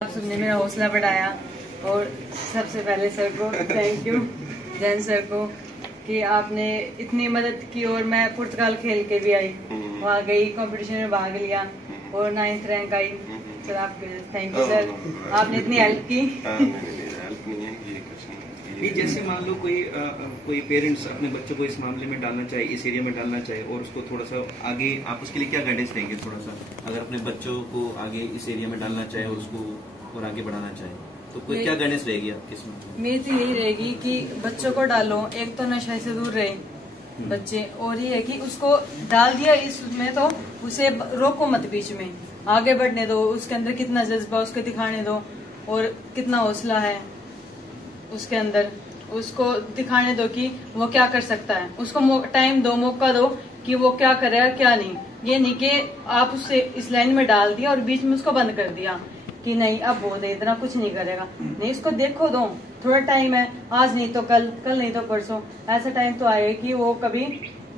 सबने मेरा हौसला बढ़ाया और सबसे पहले सर को थैंक यू, जैन सर को, कि आपने इतनी मदद की। और मैं पुर्तगाल खेल के भी आई, वहाँ गई, कंपटीशन में भाग लिया और 9th रैंक आई। सर आपके थैंक यू सर, आपने इतनी हेल्प की। नहीं, जैसे मान लो कोई पेरेंट्स अपने बच्चों को इस मामले में डालना चाहे, इस एरिया में डालना चाहे, और उसको थोड़ा सा आगे, आप उसके लिए क्या गाइडेंस देंगे? थोड़ा सा अगर अपने बच्चों को आगे इस एरिया में डालना चाहे और उसको और आगे बढ़ाना चाहे, तो कोई क्या गाइडेंस रहेगी आपकी इसमें? मेरी तो यही रहेगी कि बच्चों को डालो, एक तो नशे से दूर रहे बच्चे, और ये है कि उसको डाल दिया इसमें तो उसे रोको मत, बीच में आगे बढ़ने दो। उसके अंदर कितना जज्बा उसको दिखाने दो और कितना हौसला है उसके अंदर, उसको दिखाने दो कि वो क्या कर सकता है। उसको टाइम दो, मौका दो कि वो क्या करेगा क्या नहीं। ये नहीं कि आप उसे इस लाइन में डाल दिया और बीच में उसको बंद कर दिया कि नहीं अब बहुत है, इतना कुछ नहीं करेगा। नहीं, उसको देखो दो, थोड़ा टाइम है, आज नहीं तो कल, कल नहीं तो परसों, ऐसा टाइम तो आएगा कि वो कभी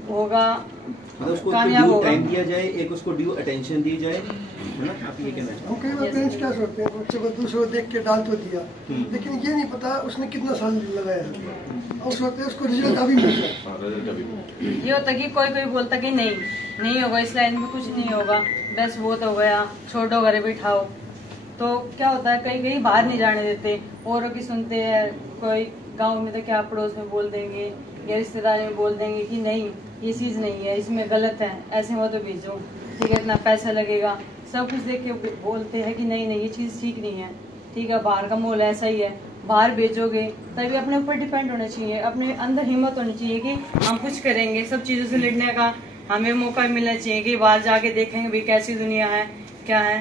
होगा, उसको कामयाब होगा। टाइम दिया जाए, एक उसको ड्यू अटेंशन दी जाए, है ना? आप ये कहना चाहते हैं? कई बार पेरेंट्स क्या सोचते हैं, बच्चे को दूसरों देख के डाल तो दिया, लेकिन ये नहीं पता उसने कितना साल लगाया, और सोचते हैं उसको रिजल्ट अभी मिल जाए। ये होता कि कोई बोलता कि नहीं होगा, इस लाइन में कुछ नहीं होगा, बस बहुत हो गया, छोड़ो घर बिठाओ। तो क्या होता है, कहीं बाहर नहीं जाने देते, औरों की सुनते हैं। कोई गांव में तो क्या पड़ोस में बोल देंगे या रिश्तेदार में बोल देंगे कि नहीं ये चीज नहीं है, इसमें गलत है, ऐसे में तो भेजो, ठीक है, इतना पैसा लगेगा, सब कुछ देख के बोलते हैं कि नहीं ये चीज ठीक नहीं है। ठीक है, बाहर का माहौल ऐसा ही है, बाहर भेजोगे तभी अपने ऊपर डिपेंड होना चाहिए, अपने अंदर हिम्मत होनी चाहिए कि हम कुछ करेंगे, सब चीजों से लड़ने का हमें मौका मिलना चाहिए कि बाहर जाके देखेंगे भाई कैसी दुनिया है, क्या है।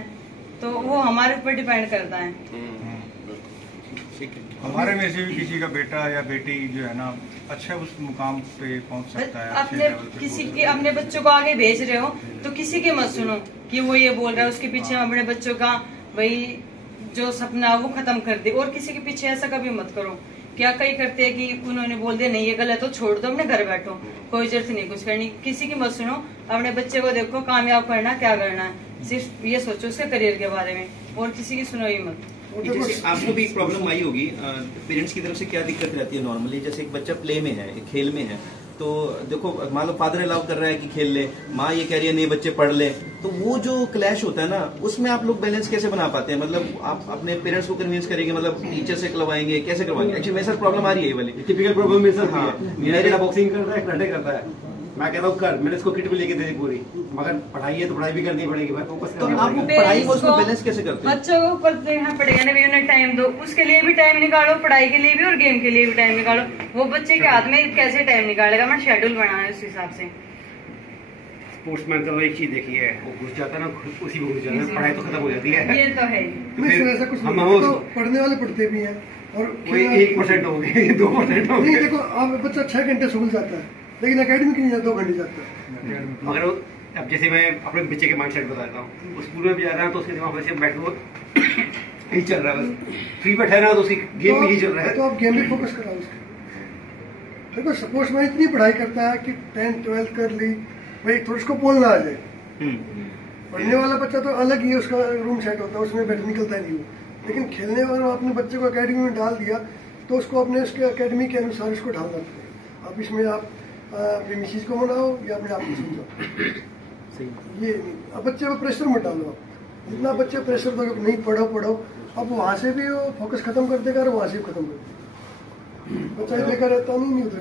तो वो हमारे ऊपर डिपेंड करता है। हमारे में से भी किसी का बेटा या बेटी जो है ना अच्छा उस मुकाम पे पहुंच सकता है। अपने बच्चों को आगे भेज रहे हो तो किसी की मत सुनो कि वो ये बोल रहा है, उसके पीछे अपने बच्चों का वही जो सपना वो खत्म कर दे। और किसी के पीछे ऐसा कभी मत करो। क्या कई करते हैं कि उन्होंने बोल दिया नहीं ये गलत हो, छोड़ दो, अपने घर बैठो, कोई जरूरत नहीं कुछ करनी। किसी की मत सुनो, अपने बच्चे को देखो, कामयाब करना क्या करना है, सिर्फ ये सोचो उसके करियर के बारे में, और किसी की सुनो ही मत। जैसे आपको भी प्रॉब्लम आई होगी, पेरेंट्स की तरफ से क्या दिक्कत रहती है नॉर्मली? जैसे एक बच्चा प्ले में है, एक खेल में है, तो देखो मान लो फादर अलाउ कर रहा है कि खेल ले, माँ ये कह रही है नहीं बच्चे पढ़ ले, तो वो जो क्लैश होता है ना, उसमें आप लोग बैलेंस कैसे बना पाते हैं? मतलब आप अपने पेरेंट्स को कन्विंस करेंगे, मतलब टीचर से करवाएंगे, कैसे करवाएंगे? एक्चुअली मेरे साथ प्रॉब्लम आ रही है ये वाली टिपिकल प्रॉब्लम मेरे साथ। हाँ, मेरा बॉक्सिंग करता है, कराटे करता है, मैं कहता हूँ कर, मैंने इसको किट भी लेके दे दी पूरी, मगर पढ़ाई है तो पढ़ाई भी करनी पड़ेगी भाई, फोकस तो करना आप पड़ेगा। पढ़ाई को उसको बैलेंस कैसे करते हैं? बच्चों को ऊपर देखना पड़ेगा ना, उन्हें टाइम दो, उसके लिए भी टाइम निकालो, पढ़ाई के लिए भी और गेम के लिए भी टाइम निकालो। वो बच्चे के हाथ में कैसे टाइम निकालेगा? मैं शेड्यूल बनाना है उस हिसाब से। स्पोर्ट्समैन का एक चीज देखी है, वो घुस जाता है ना, उसी में घुस जाता है, पढ़ाई तो खत्म हो जाती है। ये तो है, ऐसा कुछ नहीं, तो पढ़ने वाले पढ़ते भी हैं, और 1% हो गए, 2% हो नहीं। गए। देखो आप बच्चा 6 घंटे स्कूल जाता है, लेकिन अकेडमी के लिए 2 घंटे जाता है। मगर अब जैसे मैं अपने बच्चे के माइंड सेट बताता हूँ, वो स्कूल में भी जा रहा है तो उसके दिमाग में से बैठ यही चल रहा है, बस फ्री बैठा है ना तो उसकी गेम में ही चल रहा है। तो आप गेम में फोकस कराओ उसको। देखो स्पोर्ट्स में इतनी पढ़ाई करता है कि 10th 12th कर ली भाई, तो उसको बोलना आ जाए। पढ़ने वाला बच्चा तो अलग ही उसका रूम सेट होता है, उसमें बैठ निकलता नहीं वो। लेकिन खेलने वाला अपने बच्चे को अकेडमी में डाल दिया तो उसको अपने उसके अकेडमी के अनुसार उसको ढालना पड़ेगा। अब इसमें आप अपनी मिसेज को मनाओ या अपने आप को समझाओ, ये नहीं। अब बच्चे को प्रेशर मत डालो, जितना बच्चे प्रेशर दो नहीं पढ़ो, अब वहाँ से भी वो फोकस खत्म कर देगा और वहाँ से भी खत्म कर देगा। बच्चा देखा रहता नहीं उधर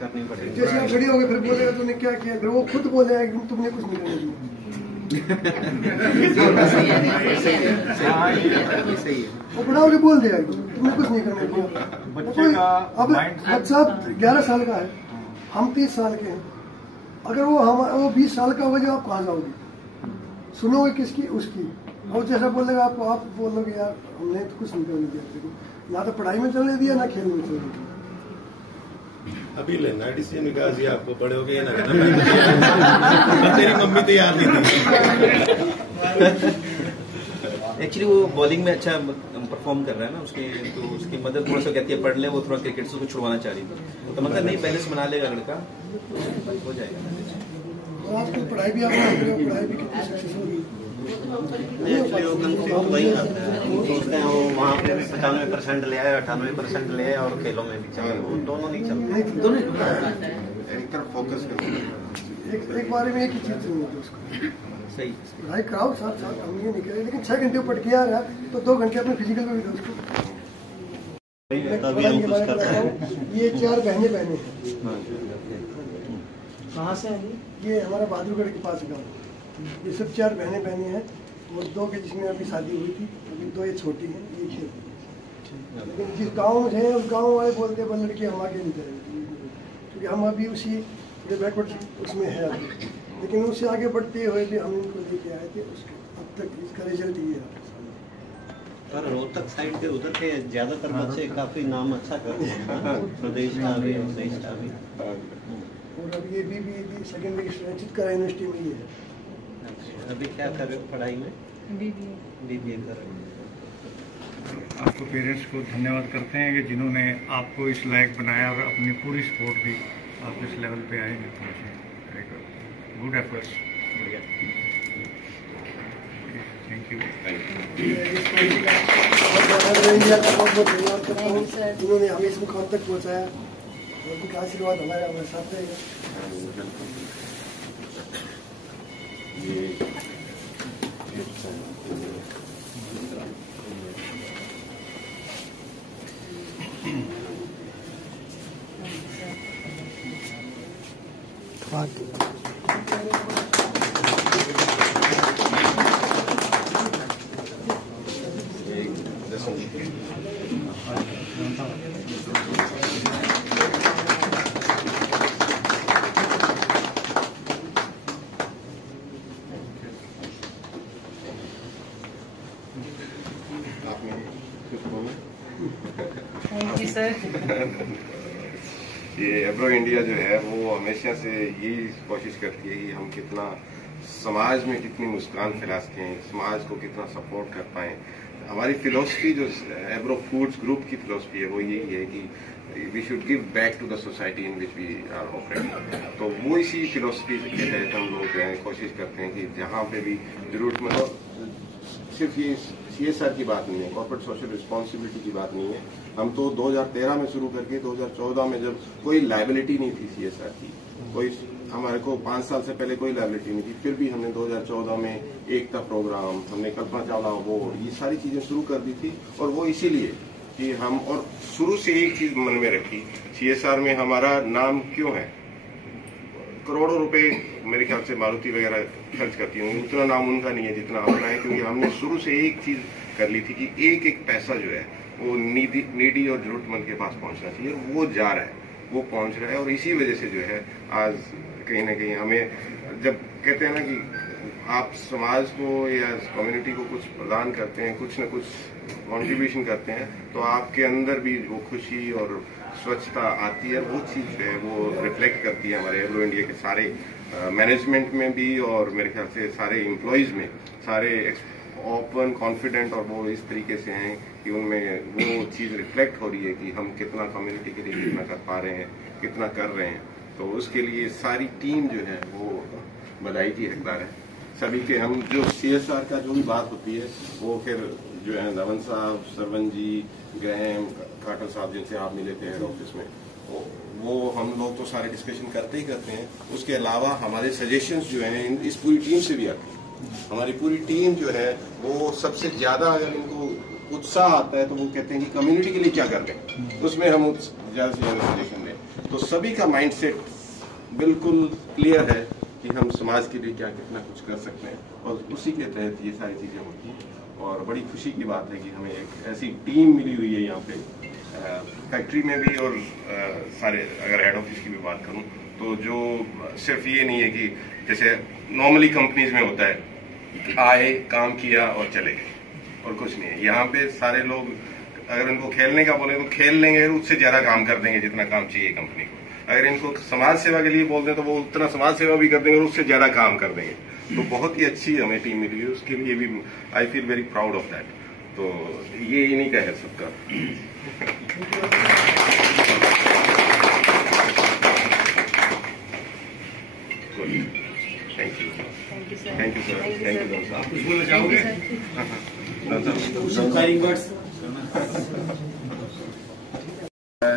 करनी पड़ेगी। जैसे आप खड़ी हो गए फिर बोलेगा तूने क्या किया, फिर वो खुद बोलेगा कि तुमने कुछ नहीं किया। वो बड़ा होकर बोल दिया तुमने कुछ नहीं करने दिया। अब बच्चा 11 साल का है, हम 30 साल के हैं, अगर वो 20 साल का होगा जो आप कहाँ जाओगे? सुनोगे किसकी? उसकी। वो जैसा बोलेगा आपको, आप बोलोगे यार हमने तो कुछ नहीं करने दिया, ना तो पढ़ाई में चलने दिया ना खेल में चलने दिया। अभी लेना डिसीजन विकास, ये आपको बड़े हो गए ना कहना तेरी मम्मी तैयार नहीं थी। एक्चुअली वो बॉलिंग में अच्छा परफॉर्म कर रहा है ना, तो उसकी मदर थोड़ा सा कहती है पढ़ ले, वो थोड़ा क्रिकेट से उसको छुड़वाना चाह रही थी, तो मतलब नहीं बैलेंस बना लेगा लड़का, हो जाएगा। आजकल पढ़ाई भी आप पढ़ाई भी कितनी सक्सेस होगी। एक्चुअली वो कंफ्यूज वही करते हैं, वो सोचते हैं वो वहाँ पे भी 95% ले आए, 98% ले आए और खेलों में भी चले, वो दोनों नहीं चलते, एक तरफ फोकस करो। एक बार में एक ही चीज सुनिए उसको सही पढ़ाई कराओ साथ साथ, हम ये नहीं करें, लेकिन 6 घंटे पढ़ के आ रहा तो 2 घंटे अपने फिजिकल में भी दो उसको। तभी हम कुछ कर सकते हैं। ये 4 बहने हैं, कहाँ से आएंगी? ये हमारा बहादुरगढ़ के पास गाँव, ये सब 4 बहने हैं, और 2 के जिसमें अभी शादी हुई थी, अभी 2 ये छोटी हैं, ये खेल। लेकिन जिस गाँव में है उस गाँव वाले बोलते हैं लड़की हम आगे नहीं करेंगे, क्योंकि हम अभी उसी बैकवर्ड उसमें है अभी, लेकिन उससे आगे बढ़ते हुए भी हम इनको लेके आए थे, उसके अब तक इसका रिजल्ट ये है। पर रोहतक साइड के उधर के ज्यादातर बच्चे काफी नाम अच्छा करते हैं, प्रदेश का भी और देश का भी। और अब ये भी सेकेंडरी चितकरा यूनिवर्सिटी में ही है। अभी क्या कर रहे हो पढ़ाई में? BBA कर रहे हो। आपको पेरेंट्स को धन्यवाद करते हैं कि जिन्होंने आपको इस लायक बनाया और अपनी पूरी सपोर्ट दी, आप इस लेवल पे आए हैं पहुँचे। गुड एफर्ट्स, बढ़िया, थैंक यू। इंडिया का बहुत बहुत धन्यवाद करता हूँ, उन्होंने हमें इस मुकाम तक पहुँचाया, और उनका आशीर्वाद हमारे साथ रहेगा। Thank you sir. ये एब्रो इंडिया जो है वो हमेशा से यही कोशिश करती है कि हम कितना समाज में कितनी मुस्कान फैला सकें, समाज को कितना सपोर्ट कर पाएं। हमारी फिलोसफी जो एब्रो फूड्स ग्रुप की फिलोसफी है वो यही है कि we should give back to the society in which we are operating. तो वो इसी फिलोसफी के तहत हम लोग जो है कोशिश करते हैं कि जहाँ पे भी जरूरतमंद हो, सिर्फ ये CSR की बात नहीं है, कॉर्पोरेट सोशल रिस्पॉन्सिबिलिटी की बात नहीं है। हम तो 2013 में शुरू करके 2014 में जब कोई लायबिलिटी नहीं थी CSR की, कोई हमारे को 5 साल से पहले कोई लायबिलिटी नहीं थी, फिर भी हमने 2014 में एकता प्रोग्राम, हमने कल्पना चावला अवार्ड, ये सारी चीजें शुरू कर दी थी। और वो इसीलिए कि हम, और शुरू से एक चीज मन में रखी, CSR में हमारा नाम क्यों है, करोड़ों रुपए मेरे ख्याल से मारुति वगैरह खर्च करती होंगी, उतना नाम उनका नहीं है जितना अपना है, क्योंकि हमने शुरू से एक चीज कर ली थी कि एक एक पैसा जो है वो नीडी और जरूरतमंद के पास पहुंचना चाहिए, वो जा रहा है, वो पहुंच रहा है। और इसी वजह से जो है आज कहीं ना कहीं हमें, जब कहते हैं ना कि आप समाज को या कम्युनिटी को कुछ प्रदान करते हैं, कुछ न कुछ कॉन्ट्रीब्यूशन करते हैं, तो आपके अंदर भी वो खुशी और स्वच्छता आती है। वो चीज जो है वो रिफ्लेक्ट करती है हमारे एब्रो इंडिया के सारे मैनेजमेंट में भी, और मेरे ख्याल से सारे एम्प्लॉयज में, सारे ओपन कॉन्फिडेंट, और वो इस तरीके से हैं कि उनमें वो चीज रिफ्लेक्ट हो रही है कि हम कितना कम्युनिटी के लिए कितना कर पा रहे हैं, कितना कर रहे हैं। तो उसके लिए सारी टीम जो है वो बधाई की हकदार है सभी के। हम जो CSR का जो भी बात होती है वो फिर जो है धवन साहब, सरवन जी, ग्रैम, काटल साहब जिनसे आप मिले थे हेड ऑफिस में, वो हम लोग तो सारे डिस्कशन करते ही करते हैं। उसके अलावा हमारे सजेशंस जो हैं इस पूरी टीम से भी आते हैं। हमारी पूरी टीम जो है वो सबसे ज्यादा अगर इनको उत्साह आता है तो वो कहते हैं कि कम्युनिटी के लिए क्या कर रहे हैं, उसमें हम ज्यादा से ज्यादा सजेशन दें। तो सभी का माइंडसेट बिल्कुल क्लियर है कि हम समाज के लिए क्या कितना कुछ कर सकते हैं, और उसी के तहत ये सारी चीजें होती हैं। और बड़ी खुशी की बात है कि हमें एक ऐसी टीम मिली हुई है यहाँ पे फैक्ट्री में भी, और सारे अगर हेड ऑफिस की भी बात करूँ तो जो सिर्फ ये नहीं है कि जैसे नॉर्मली कंपनीज में होता है आए, काम किया और चले गए और कुछ नहीं है। यहाँ पे सारे लोग अगर इनको खेलने का बोले तो खेल लेंगे, उससे ज्यादा काम कर देंगे जितना काम चाहिए कंपनी को। अगर इनको समाज सेवा के लिए बोल दें तो वो उतना समाज सेवा भी कर देंगे और उससे ज्यादा काम कर देंगे। तो बहुत ही अच्छी हमें टीम मिली है, उसके लिए भी I feel very proud of that. तो ये इन्हीं का है सबका। Thank you. Thank you sir. Thank you sir, thank you sir. आप कुछ बोलना चाहोगे?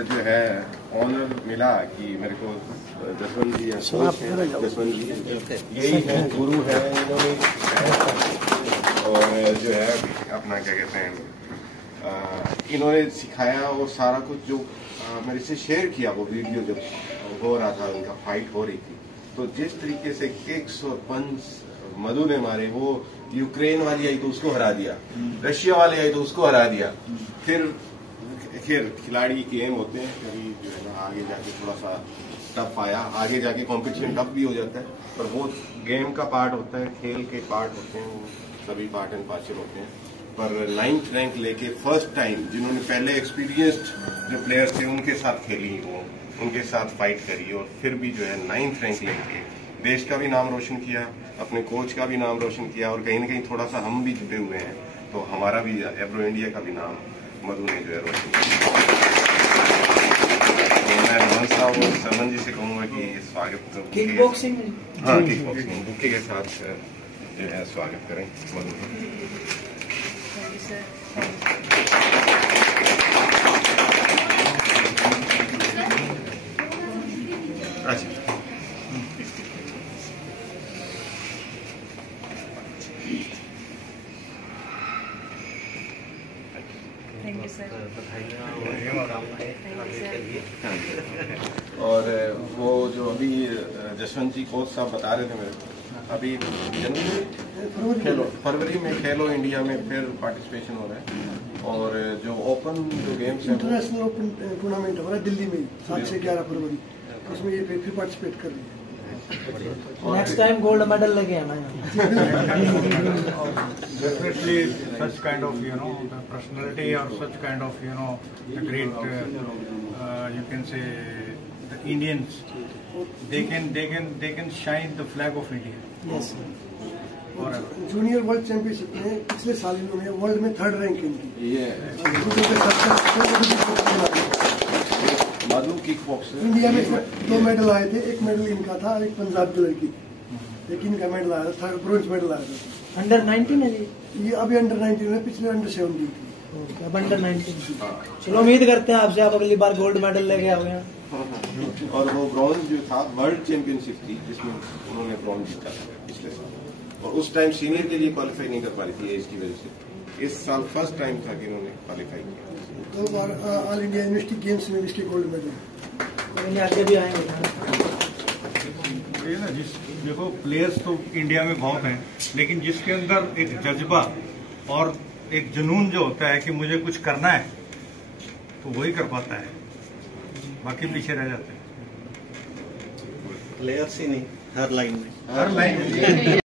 जो है ऑनर मिला कि मेरे को जसवंत जी जसवंत जी यही है, गुरु है इन्होंने, और जो है अपना क्या कहते हैं इन्होंने सिखाया और सारा कुछ जो मेरे से शेयर किया, वो वीडियो जब हो रहा था उनका फाइट हो रही थी, तो जिस तरीके से किक्स और पंच मधु ने मारे, वो यूक्रेन वाली आई तो उसको हरा दिया, रशिया वाले आई तो उसको हरा दिया। फिर खिलाड़ी गेम होते हैं, कभी जो है ना आगे जाके थोड़ा सा टफ आया, आगे जाके कंपटीशन टफ भी हो जाता है, पर वो गेम का पार्ट होता है, खेल के पार्ट होते हैं, वो सभी पार्ट एंड पार्सल होते हैं। पर 9th रैंक लेके फर्स्ट टाइम जिन्होंने पहले एक्सपीरियंस्ड जो प्लेयर्स थे उनके साथ खेली, वो उनके साथ फाइट करी, और फिर भी जो है 9th रैंक लेके देश का भी नाम रोशन किया, अपने कोच का भी नाम रोशन किया, और कहीं ना कहीं थोड़ा सा हम भी जुटे हुए हैं, तो हमारा भी एब्रो इंडिया का भी नाम मधु ने जो है रोशन किया। तो मैं रोहन साहब और सरमन जी से कहूँगा कि स्वागत किक बॉक्सिंग, हाँ किक बॉक्सिंग बुके के साथ जो है स्वागत करें मधु का। Thank you sir. अच्छा थैंक यू सर। और वो जो अभी जसवंत जी कोच साहब बता रहे थे मेरे को, अभी जनवरी फरवरी में खेलो इंडिया में फिर पार्टिसिपेशन हो रहा है, और जो ओपन जो गेम्स हैं इंटरनेशनल ओपन टूर्नामेंट हमारा दिल्ली में 7 से 11 फरवरी, उसमें ये फिर पार्टिसिपेट कर रही है। नेक्स्ट टाइम गोल्ड मेडल लेके आना Definitely, such kind of the personality or such kind of the great you can say the Indians, they can shine the flag of India. Yes. और जूनियर वर्ल्ड चैंपियनशिप में पिछले साल इन्होंने world में 3rd rank इनकी, मधु kick boxer. India में 2 medal आए थे, एक मेडल इनका था, एक पंजाब की लड़की, लेकिन इनका मेडल आया था, ब्रोंज मेडल आया था। अंडर 19 है जी ये अभी अंडर 19 में, पिछले अंडर 17 थी। अब अंडर 19। चलो उम्मीद करते हैं आपसे आप अगली बार गोल्ड मेडल लेके आओगे यहाँ। और वो ब्रॉन्ज जो था वर्ल्ड चैंपियनशिप थी जिसमें उन्होंने ब्रॉन्ज जीता था पिछले साल, और उस टाइम सीनियर के लिए क्वालिफाई नहीं कर पा रही थी एज की वजह से। इस साल फर्स्ट टाइम था कि उन्होंने क्वालिफाई किया। 2 बार ऑल इंडिया यूनिवर्सिटी गेम्स में इसके गोल्ड मेडल। इन्हें आगे भी आएंगे। ये ना देखो प्लेयर्स तो इंडिया में बहुत हैं, लेकिन जिसके अंदर एक जज्बा और एक जुनून जो होता है कि मुझे कुछ करना है, तो वही कर पाता है, बाकी पीछे रह जाते हैं। प्लेयर्स ही नहीं, हर लाइन में हर लाइन